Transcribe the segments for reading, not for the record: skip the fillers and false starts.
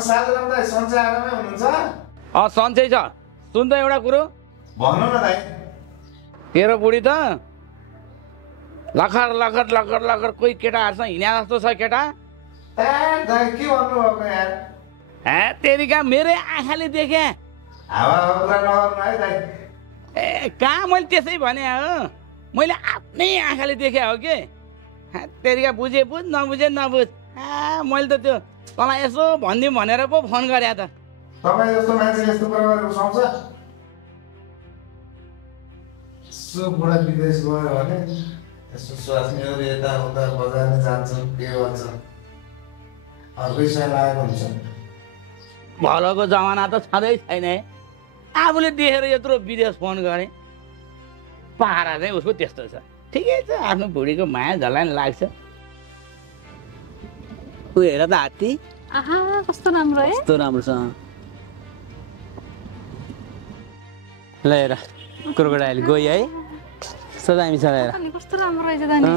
साधारण दाइ सन्चै आरामै हुनुहुन्छ? सन्चै छ। सुन त एउटा कुरो भन्नु न दाइ। तेरो बुढी त लखर लखर लखर लखर कोही केटाहरूसँग हिँड्या जस्तो छ केटा। दाइ के भन्नुभएको यार? तेरिका मेरै आँखाले देखेँ। हावा कुरा नगर्नु है दाइ। कहाँ मैले त्यसै भने हो, मैले आफ्नै आँखाले देखेँ हो कि। तेरिका बुझे बुझ नबुझे नबुझ। मैले त त्यो तँलाई यसो भनिदिउँ भनेर पो फोन गरे त। तपाईँ जस्तो मान्छे यस्तो कुरा गरेको सुहाउँछ? यसो बुढा विदेश गयो भने यसो स्वास्नीहरू यताउता बजारले जान्छन्, के गर्छन्, अर्कै सय लागेको हुन्छ। भलोको जमाना त छँदै छैन है। आफूले देखेर यत्रो विदेश फोन गरेँ, पारा चाहिँ उसको त्यस्तो छ। ठिकै छ, आफ्नो बुढीको माया झलान लाग्छ। ऊ हेर त हात्ती कस्तो राम्रो है। कस्तो राम्रो छ। ल हेर क्रोकोडाइल गयो है, कस्तो दामी छ। हेर कस्तो राम्रो रहेछ दानी।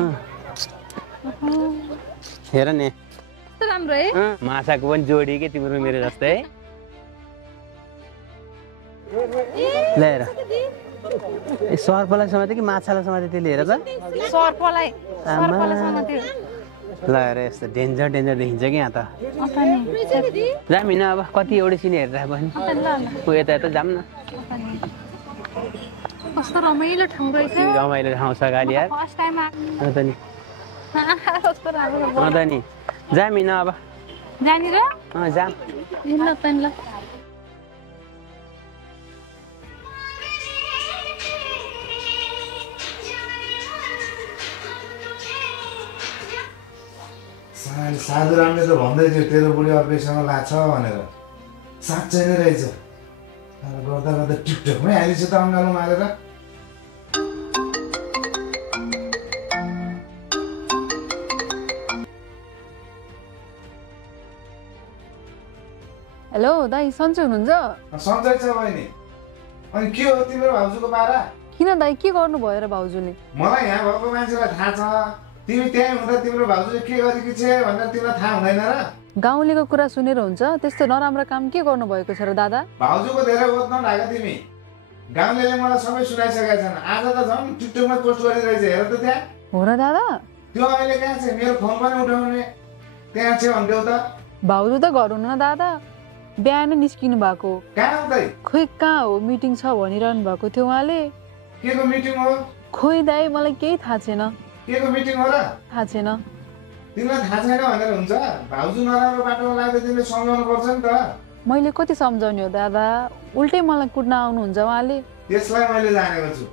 हेर नि कस्तो राम्रो है। माछाको पनि जोडी के तिम्रो मेरो जस्तै है। ल हेर सर्पलाई समात्यो कि माछालाई समात्यो त्यसले। हेर त सर्पलाई समात्यो। ल हेर यस्तो डेन्जर डेन्जर देखिन्छ कि यहाँ त। जाम हिँड अब, कति एउटै सिन हेरेर पनि ऊ यता यता जाम न। कस्तो रमाइलो ठाउँ रहेछ। रमाइलो ठाउँ छ गाडी यार। फर्स्ट टाइम अन्त नि कस्तो राम्रो। अन्त नि जाम हिँड अब। जानी र जाम ल पेन ल। साधु रामले त भन्दै थियो तेरो बुढी अर्कैसँग लाग्छ भनेर। साँच्चै नै रहेछ। गर्दा गर्दा टिकटकमै हालिछ त अङ्गालो मारेर। हेलो दाइ, सन्चै हुनुहुन्छ? सन्चै छ बहिनी। अनि के हो तिम्रो भाउजूको पारा? किन दाइ, के गर्नु भयो र भाउजूले? मलाई यहाँ भएको मान्छेलाई थाहा छ। तिमी त्यहीँ हुँदा तिम्रो भाउजूले के गरेकी छ भनेर तिमीलाई थाहा हुँदैन र? गाउँलेको कुरा सुनेर हुन्छ? त्यस्तो नराम्रो काम के गर्नु भएको छ र दादा? भाउजूको धेरै ओत नढाका तिमी। गाउँलेले मलाई सबै सुनाइसकेका छन्। आज त झन् टिकटकमा पोस्ट गरिरहेछ। हेर त त्यहाँ। हो र दादा? त्यो अहिले कहाँ छ? मेरो फोन पनि उठाउने त्यहाँ छ भन्थ्यौ त। भाउजू त घर हुनु न दादा, बिहानै निस्किनु भएको। कहाँ उतै? खोइ कहाँ हो, मिटिङ छ भनिरहनु भएको थियो उहाँले। के को मिटिङ हो? खोइ दाइ, मलाई केही थाहा छैन। के को मिटिङ हो र? थाहा छैन। तिमीलाई थाहा छैन भनेर हुन्छ? भाउजू नराम्रो बाटोमा लाग्दा तिमीले सम्झाउनु पर्छ नि त। मैले कति सम्झाउने हो दादा, उल्टै मलाई कुट्न आउनुहुन्छ उहाँले। त्यसलाई मैले जानेको छु।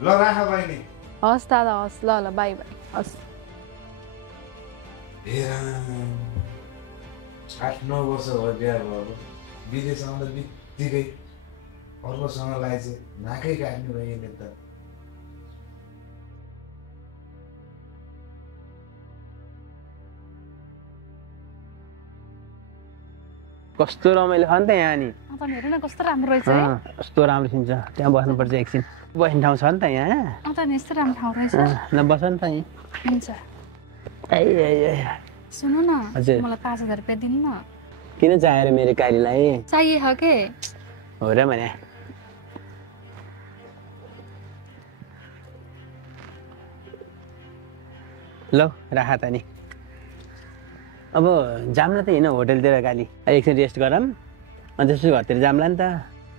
ल राख बहिनी। हस् दादा, हस्। ल ल, बाई बाई। हस्। 8-9 वर्ष भयो बिहा भएको। विदेश आउँदा बित्तिकै अर्कोसँग लागेछ। नाकै काट्ने भयो यसले त। कस्तो रमाइलो छ नि त यहाँ नि। हेर न कस्तो राम्रो रहेछ है। कस्तो राम्रो सिन छ। त्यहाँ बस्नुपर्छ एकछिन। बस्ने ठाउँ छ नि त यहाँ। यस्तो राम्रो ठाउँ रहेछ। ल बस नि त यहीँ। हुन्छ। सुन्नु न, मलाई 5000 रुपियाँ दिनु न। किन चाहियो र मेरो कालीलाई? चाहिए हो के? हो र भने। ल राख त नि। अब जाम न त हिँड होटलतिर काली। एकछिन रेस्ट गरौँ अनि त्यसपछि घरतिर जाम्ला नि त।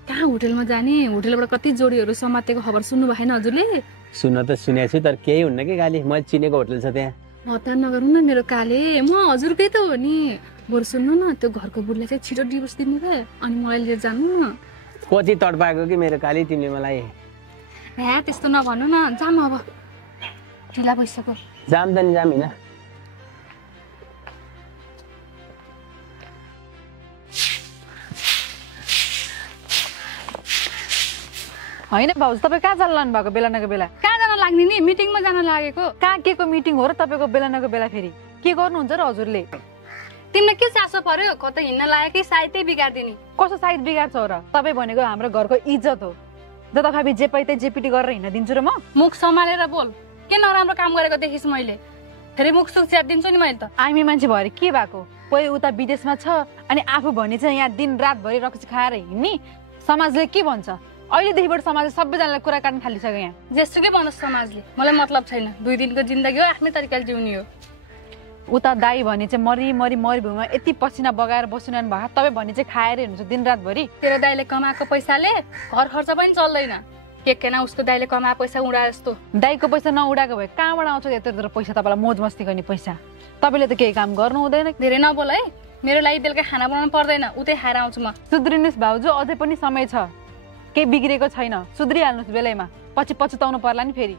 कहाँ होटलमा जाने? होटलबाट कति जोडीहरू समातेको खबर सुन्नु भएन हजुरले? सुन्न त सुनेको छु, तर केही हुन्न कि काली। मैले चिनेको होटल छ त्यहाँ। हतार नगर्नु न मेरो काले, म हजुरकै त हो नि। बरु सुन्नु न, त्यो घरको बुढीलाई चाहिँ छिटो डिभोर्स दिनु भयो अनि मलाई लिएर जानु न। कति तडपाएको कि मेरो काली तिमीले मलाई। त्यस्तो नभन्नु न। जाम अब, ढिला भइसक्यो। जाम त नि, जाम हिँड। होइन भाउजू, तपाईँ कहाँ जान लानु भएको बेलानको बेला? कहाँ जान लाग्ने नि? मिटिङमा जान लागेको। कहाँ के को मिटिङ हो र तपाईँको बेलानको बेला? फेरि के गर्नुहुन्छ र हजुरले? तिमीलाई के चासो पर्यो? कतै हिँड्न लाग्यो कि साइतै बिगार्दिनी? कस्तो साइड बिगार्छ र? तपाईँ भनेको हाम्रो घरको इज्जत हो। जताभावी जे पाइ त्यही जेपिटी गरेर हिँड्न दिन्छु र म? मुख सम्हालेर बोल। के नराम्रो काम गरेको देखिस् मैले? फेरि मुख सुख च्याट दिन्छु नि मैले त। आइमी मान्छे भएर के भएको? कोही उता विदेशमा छ अनि आफू भने चाहिँ यहाँ दिन रातभरि रक्सी खाएर हिँड्ने समाजले के भन्छ अहिलेदेखिबाट समाजले सबैजनालाई कुरा काट्न थालिसक्यो यहाँ जेसुकै भन्नुहोस् समाजले मलाई मतलब छैन 2 दिनको जिन्दगी हो आफ्नै तरिकाले जिउने हो उता दाई भने चाहिँ मरी भूमा यति पसिना बगाएर बसिरहनु भएको तपाईँ भने चाहिँ खाएर हिँड्नुहुन्छ दिन रातभरि तेरो दाइले कमाएको पैसाले घर खर्च पनि चल्दैन के न उसको दाइले कमाएको पैसा उडा जस्तो दाईको पैसा नउडाएको भए कहाँबाट आउँछ यत्रो पैसा तपाईँलाई मोज मस्ती गर्ने पैसा तपाईँले त केही काम गर्नु हुँदैन धेरै नबोल है मेरो लागि बेलुका खाना बनाउनु पर्दैन उतै खाएर आउँछु म सुध्रिनुहोस् भाउजू अझै पनि समय छ केही बिग्रेको छैन सुध्रिहाल्नुहोस् बेलैमा पछि पछुताउनु पर्ला नि फेरि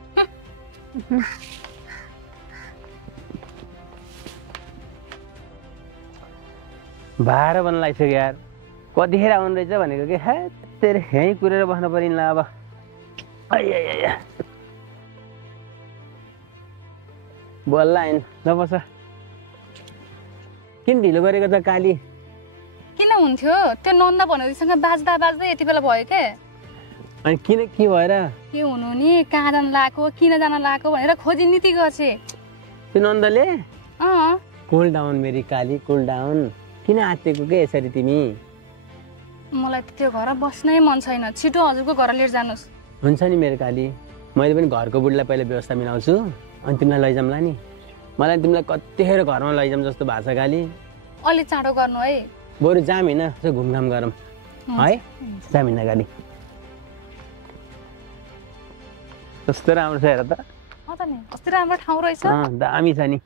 भाडा बन्न लागिसक्यो यार कतिखेर आउनु रहेछ भनेको कि हे तेरे यहीँ कुरेर बस्नु परिन्न अब बोल्ला आइन ल बस किन ढिलो गरेको त काली किन हुन्थ्यो त्यो नन्दा भनेसँग बाज्दा बाज्दै यति बेला भयो के अनि किन के भएर के हुनु नि कहाँ जान लागेको किन जान लागेको भनेर खोजी नीति गर्छे त्यो नन्दले अँ कुल डाउन मेरी काली कुल डाउन किन आत्तेको के यसरी तिमी मलाई त्यो घर बस्नै मन छैन छिटो हजुरको घर लिएर जानुहोस् हुन्छ नि मेरो काली मैले पनि घरको बुढीलाई पहिला व्यवस्था मिलाउँछु अनि तिमीलाई लैजाउँला नि मलाई तिमीलाई कतिखेर घरमा लैजाउँ जस्तो भएको छ काली अलि चाँडो गर्नु है बरु जाम होइन यसो घुमघाम गरौँ है जाम हिँड्न गाडी कस्तो राम्रो छ हेर त नि कस्तो राम्रो ठाउँ रहेछ दामी छ नि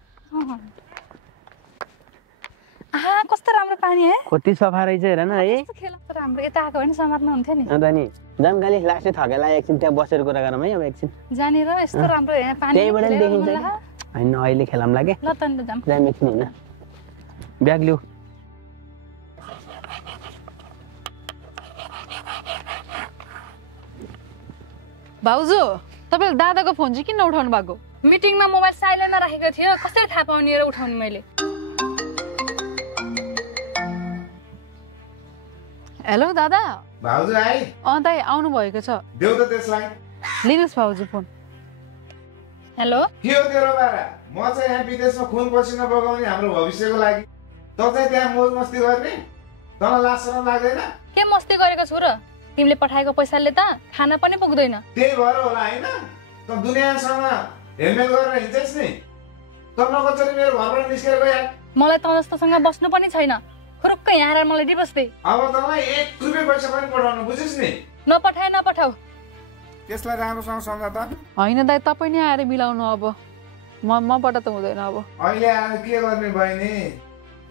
कस्तो राम्रो पानी है कति सफा रहेछ हेर न है राम्रो यता आएको भने समात्नु हुन्थ्यो नि अन्त नि जाम गाली लास्टै थकेला एकछिन त्यहाँ बसेर कुरा गरौँ है अब एकछिन जानेर यस्तो राम्रो पानी त्यहीबाट नि देखिन्छ होइन अहिले खेलाउँला के ल त जाम जाम एकछिन होइन ब्याग लिऊ भाउजू तपाईँले दादाको फोन चाहिँ किन उठाउनु भएको मिटिङमा मोबाइल साइलेन्टमा राखेको थियो कसरी थाहा पाउने र उठाउने मैले हेलो दादा भाउजू आइ दाइ आउनु भएको छ देऊ त त्यसलाई लिनुहोस् भाउजू फोन हेलो के हो तेरो बारा म चाहिँ यहाँ विदेशमा खुन पसिना बगाउने हाम्रो भविष्यको लागि त चाहिँ त्यहाँ मोज मस्ती गर्ने तँलाई लाज शरम लाग्दैन के मस्ती गरेको छु र तिमीले पठाएको पैसाले त खाना पनि पुग्दैन त्यही भएर होला होइन त दुनियाँसँग हेलमेल गरेर हिँड्छस् नि त नकचरी मेरो घरबाट निस्केर गए मलाई त जस्तोसँग बस्नु पनि छैन खुरुक्क यहाँ आएर मलाई दिबस्दै अब तँलाई 1 रुपैयाँ पैसा पनि पठाउनु बुझिस् नि नपठाऊ त्यसलाई राम्रोसँग सम्झा त होइन दाइ तपाईँ नै आएर मिलाउनु अब मबाट त हुँदैन अब अहिले आएर के गर्ने बहिनी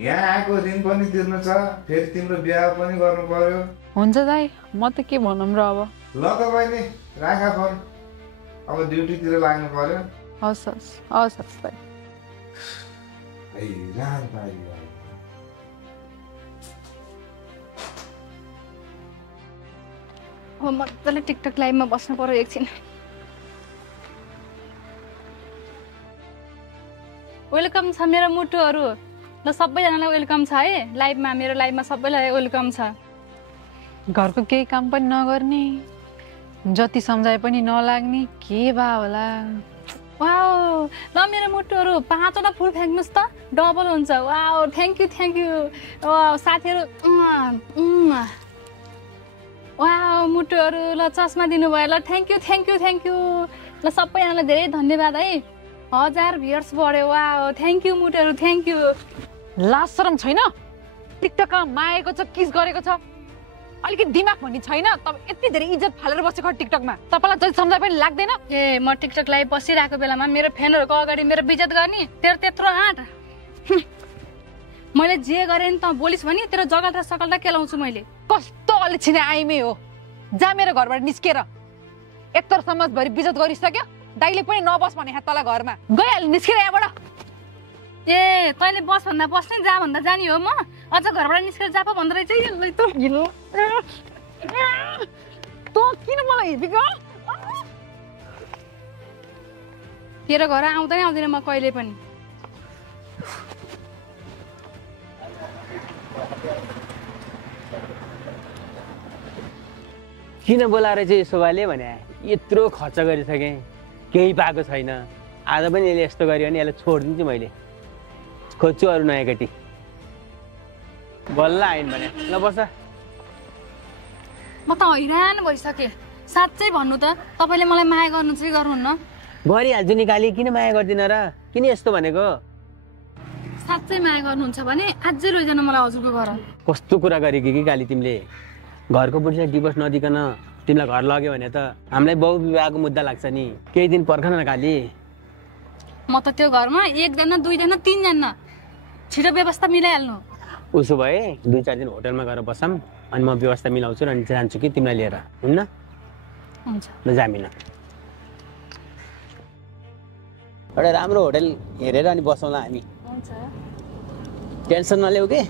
यहाँ आएको ऋण पनि तिर्नु छ फेरि तिम्रो बिहा पनि गर्नु पर्यो हुन्छ दाइ म त के भनौँ र अब ल त बहिनी राखा फोन अब ड्युटीतिर लाग्नु पर्यो हस् दाइ मजाले टिकटक लाइभमा बस्नु पर्यो एकछिन वेलकम छ मेरो मुटुहरू ल सबैजनालाई वेलकम छ है लाइभमा मेरो लाइभमा सबैलाई वेलकम छ घरको केही काम पनि नगर्ने जति सम्झाए पनि नलाग्ने के भा होला वाउ ल मेरो मुटुहरू 5वटा फुल फ्याँक्नुहोस् त डबल हुन्छ वाउ थ्याङ्क यू साथीहरू वाउ मुटुहरू ल चस्मा दिनुभयो ल थ्याङ्क यू ल सबैजनालाई धेरै धन्यवाद है 1000 भ्युअर्स बढ्यो वाउ थ्याङ्क यू मुटुहरू थ्याङ्क यू लाज शरम छैन टिकटकमा मागेको छ किस गरेको छ अलिकति दिमाग भन्ने छैन तपाईँ यति धेरै इज्जत फालेर बसेको टिकटकमा तपाईँलाई जति सम्झाइ पनि लाग्दैन ए म टिकटक लाइभ बसिरहेको बेलामा मेरो फ्यानहरूको अगाडि मेरो बेइज्जत गर्ने तेरो त्यत्रो आँट मैले जे गरेँ नि त बोलिस् भने तेरो जगल्टा सकल्टा केलाउँछु मैले कस्तो अलिछिने आइमै हो जा मेरो घरबाट निस्केर यत्रो समाजभरि बेइज्जत गरिसक्यो दाइले पनि नबस भने तल घरमा गइहाल्नु निस्केर यहाँबाट ए तैँले बस भन्दा बस्ने जा भन्दा जाने हो म अझ घरबाट निस्केर जा पो भन्दो रहेछ किन मलाई हिर्केको तेरो घर आउँदैन म कहिले पनि किन बोलाएर चाहिँ यसो वाले भने यत्रो खर्च गरिसकेँ केही पाएको छैन आज पनि यसले यस्तो गर्यो भने यसलाई छोडिदिन्छु मैले खोज्छु अरू नयाँ केटी बल्ल आइन भने ल बस। म त हैरान भइसकेँ साँच्चै भन्नु त तपाईँले मलाई माया गर्नु चाहिँ गर्नुहुन्न गरिहाल्छु नि काली, किन माया गर्दिन र? किन यस्तो भनेको? साँच्चै माया गर्नुहुन्छ भने अझै लैजानु मलाई हजुरको घर। कस्तो कुरा गरेकी कि काली तिमीले? घरको बुढीलाई डिभोर्स नदिकन तिमीलाई घर लग्यो भने त हामीलाई बहु विवाहको मुद्दा लाग्छ नि। केही दिन पर्खन न काली। म त त्यो घरमा 1 जना 2 जना 3 जना छिटो व्यवस्था मिलाइहाल्नु। उसो भए 2-4 दिन होटलमा गएर बसौँ अनि म व्यवस्था मिलाउँछु र अनि जान्छु कि तिमीलाई लिएर, हुन्न? हुन्छ ल जामिन। एउटा राम्रो होटल हेरेर अनि बसौँला हामी। हुन्छ टेन्सन नल्याऊ कि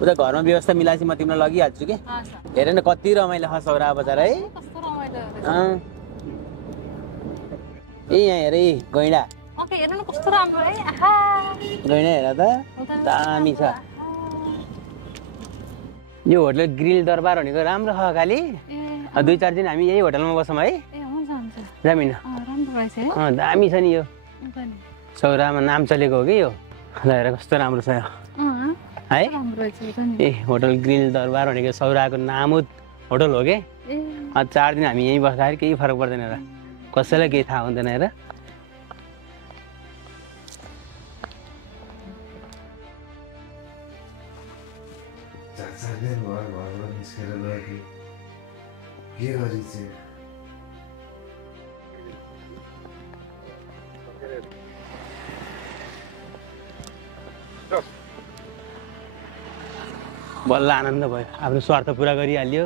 उता घरमा व्यवस्था मिलाएपछि म तिमीलाई लगिहाल्छु कि। हेर न कति रमाइलो छ सौरा बजार है। कस्तो रमाइलो ए यहाँ हेर है गैँडा। ओके हेर्नु कस्तो राम्रो है। आहा गैँडा हेर त दामी छ। यो होटल ग्रिल दरबार भनेको राम्रो छ काली। 2-4 दिन हामी यही होटलमा बसौँ है। ए हुन्छ हुन्छ जामिन। राम्रो रहेछ है। दामी छ नि यो सौरामा नाम चलेको हो कि यो। ल हेर कस्तो राम्रो छ यो है। राम्रो रहेछ नि। ए होटल ग्रिल दरबार भनेको सौराको नामुद होटल हो कि। 4 दिन हामी यहीँ बस्दाखेरि केही फरक पर्दैन र, कसैलाई केही थाहा हुँदैन हेर। घरबाट निस्केर गयो के गरी चाहिँ बल्ल आनन्द भयो, आफ्नो स्वार्थ पुरा गरिहाल्यो।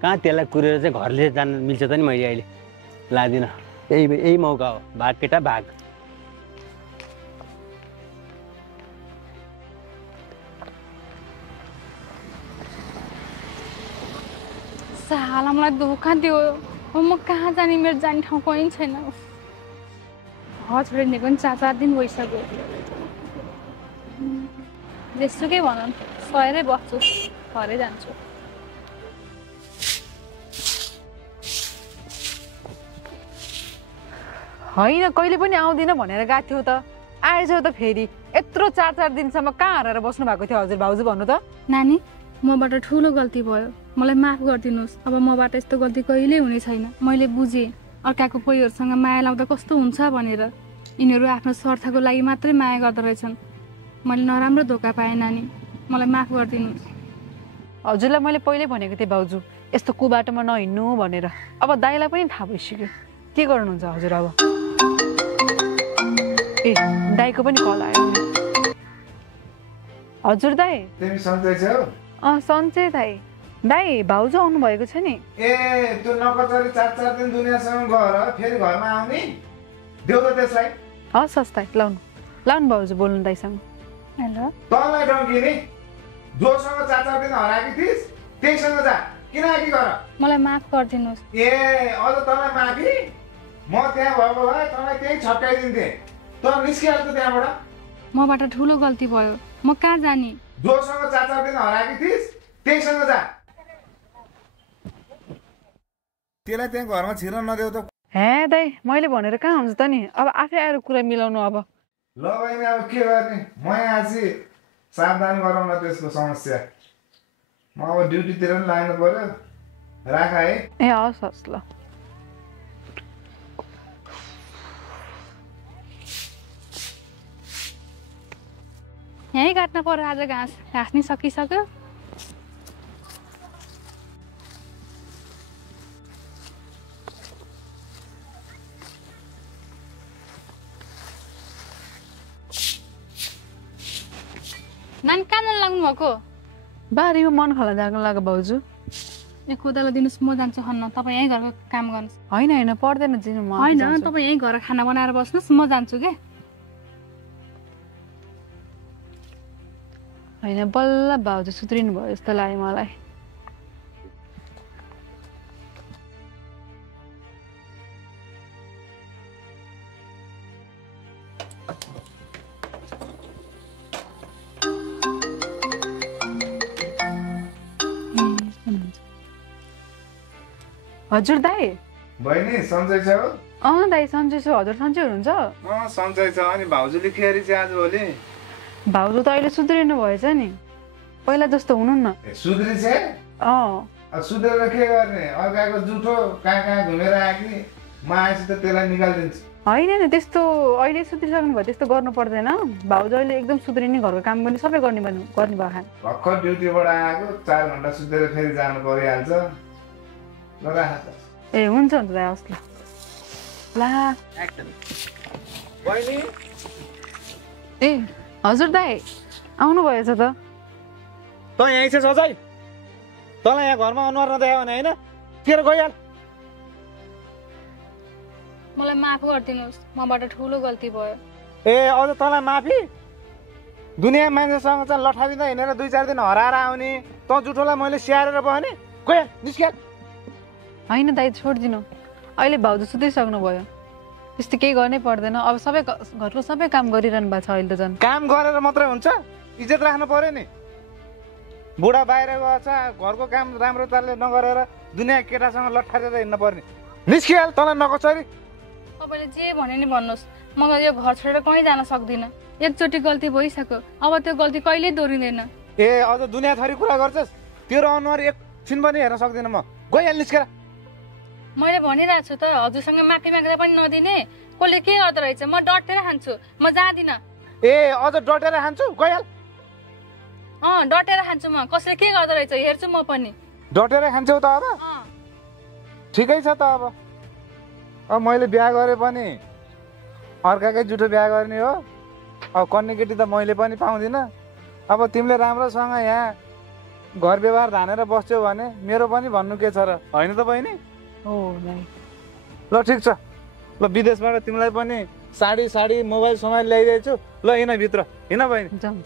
कहाँ त्यसलाई कुरेर चाहिँ घरले जान मिल्छ त नि? मैले अहिले लादिनँ। यही मौका हो, भाग केटा भाग। साला मलाई धोका दियो। अब म कहाँ जाने, मेरो जाने ठाउँ कहीँ छैन। घर छोडेर हिँडेको पनि 4 दिन भइसक्यो। जेसुकै भनौँ सहेरै बस्छु, घरै जान्छु। होइन कहिले पनि आउँदिन भनेर गएको थियो त, आएछ त फेरि। यत्रो 4-4 दिनसम्म कहाँ हराएर बस्नु भएको थियो हजुर भाउजू भन्नु त? नानी मबाट ठुलो गल्ती भयो, मलाई माफ गरिदिनुहोस्। अब मबाट यस्तो गल्ती कहिल्यै हुने छैन। मैले बुझेँ अर्काको कोहीहरूसँग माया लाउँदा कस्तो हुन्छ भनेर। यिनीहरू आफ्नो स्वार्थको लागि मात्रै माया गर्दो रहेछन्। मैले नराम्रो धोका पाएँ नानी, मलाई माफ गरिदिनुहोस्। हजुरलाई मैले पहिल्यै भनेको थिएँ भाउजू यस्तो कुबाटोमा नहिँड्नु भनेर। अब दाइलाई पनि थाहा भइसक्यो। के गर्नुहुन्छ हजुर अब? ए दाइको पनि कल आयो। हजुर दाइ। तिमी सन्चै छौ? सन्चै दाइ। दाइ भाउजू आउनु भएको छ नि? ए त्यो नकचरी 4-4 दिन दुनियाँसँग गएर फेरि घरमा आउने देऊ त त्यसलाई। हस् हस् दाइ लाउनु लाउनु भाउजू बोल्नु दाइसँग। हेलो तँलाई डङ्की नि जोसँग 4-4 दिन हराएकी थिइस् त्यहीसँग जा, किन आकी गर? मलाई माफ गरिदिनुहोस्। ए अझ तँलाई माफी? म त्यहाँ भएको भए तँलाई त्यही छप्काइदिन्थेँ। तँ निस्किहाल्छ त्यहाँबाट। मबाट ठुलो गल्ती भयो, म कहाँ जाने? जोसँग 4-4 दिन हराएकी थिइस् त्यहीसँग जा। त्यसलाई त्यहाँ घरमा छिर्न नदेऊ त। हे दाइ मैले भनेर कहाँ हुन्छ त नि? अब आफै आएर कुरा मिलाउनु। अब ल बहिनी अब के गर्ने, म यहाँ आएपछि सावधान गरौँ न त्यसको समस्या। म अब ड्युटीतिर पनि लाग्नु पर्यो। राख है। ए हस् हस् ल। यहीँ काट्न पर्यो आज घाँस। घाँस नि सकिसक्यो। नानी कहाँ लाग्नु भएको? बारीमा मन खला जाएको लाग्यो भाउजू। ए कोदालो दिनुहोस्, म जान्छु खन्न। तपाईँ यहीँ घरको काम गर्नुहोस्। होइन होइन पर्दैन दिनु। म होइन तपाईँ यहीँ घर खाना बनाएर बस्नुहोस्, म जान्छु के। होइन बल्ल भाउजू सुध्रिनु भयो जस्तो लाग्यो मलाई। हजुर दाइ। बहिनी सन्चै छौ? दाइ सन्चै छु। हजुर सन्चै हुनुहुन्छ? सन्चै छ। अनि भाउजूले फेरि चाहिँ आजभोलि? भाउजू त अहिले सुध्रिनु भएछ नि। पहिला जस्तो हुनुहुन्न। सुध्री चाहिँ अँ सुधेर के गर्ने अर्काको जुठो कहाँ कहाँ घुमेर आएकी म आएपछि त त्यसलाई निकालिदिन्छु। होइन नि त्यस्तो अहिले सुतिसक्नु भयो त्यस्तो गर्नु पर्दैन। भाउजू अहिले एकदम सुध्रिने घरको काम पनि सबै गर्ने भयो भर्खर ड्युटीबाट आएको 4 घन्टा सुतेर फेरि जानु परिहाल्छ। ल राख त। ए हुन्छ हुन्छ दाइ हस् ल। ला बहिनी ए हजुर दाइ आउनु भएछ त। त यहीँ छ सजाइ तँलाई यहाँ घरमा अनुहार नदेखायो भने होइन तेरो गइहाल। मलाई माफ गरिदिनुहोस्, मबाट ठुलो गल्ती भयो। ए अझ तँलाई माफी? दुनियाँ मान्छेसँग चाहिँ लठाबिँदा हिँडेर 2-4 दिन हराएर आउने तँ जुठोलाई मैले स्याहारेर बहने गइहाल निस्किहाल। होइन दाइ छोडिदिनु अहिले भाउजू सुतिसक्नु भयो त्यस्तो केही गर्नै पर्दैन। अब सबै घरको सबै काम गरिरहनु भएको छ अहिले त झन्। काम गरेर मात्रै हुन्छ इज्जत राख्नु पर्यो नि। बुढा बाहिर गएछ घरको काम राम्रो तालले नगरेर दुनियाँ केटासँग लठारेर हिँड्नु पर्ने निस्किहाल तँलाई नकचरी। तपाईँले जे भने नि भन्नुहोस् म यो घर छोडेर कहीँ जान सक्दिनँ। एकचोटि गल्ती भइसक्यो अब त्यो गल्ती कहिल्यै दोहोरिँदैन। ए अझ दुनियाँ थरी कुरा गर्छस् तेरो अनुहार एकछिन पनि हेर्न सक्दिनँ म गइहाल निस्केर। मैले भनिरहेको छु त हजुरसँग माफी माग्दा पनि नदिने कसले के गर्दो रहेछ म डटेर खान्छु म जाँदिनँ। ए अझ डटेर खान्छु गइहाल। डटेर खान्छु म कसले के गर्दो रहेछ हेर्छु म पनि। डटेर खान्छौ त अब ठिकै छ त। अब मैले बिहा गरेँ पनि अर्काकै जुठो बिहा गर्ने हो। अब कन्ने केटी त मैले पनि पाउँदिनँ। अब तिमीले राम्रोसँग यहाँ घर व्यवहार धानेर बस्छौ भने मेरो पनि भन्नु के छ र होइन त बहिनी? हो दाइ ल ठिक छ। ल विदेशबाट तिमीलाई पनि साडी मोबाइल ल्याइदिएछु। ल हिँड भित्र हिँड बहिनी। जाउँ।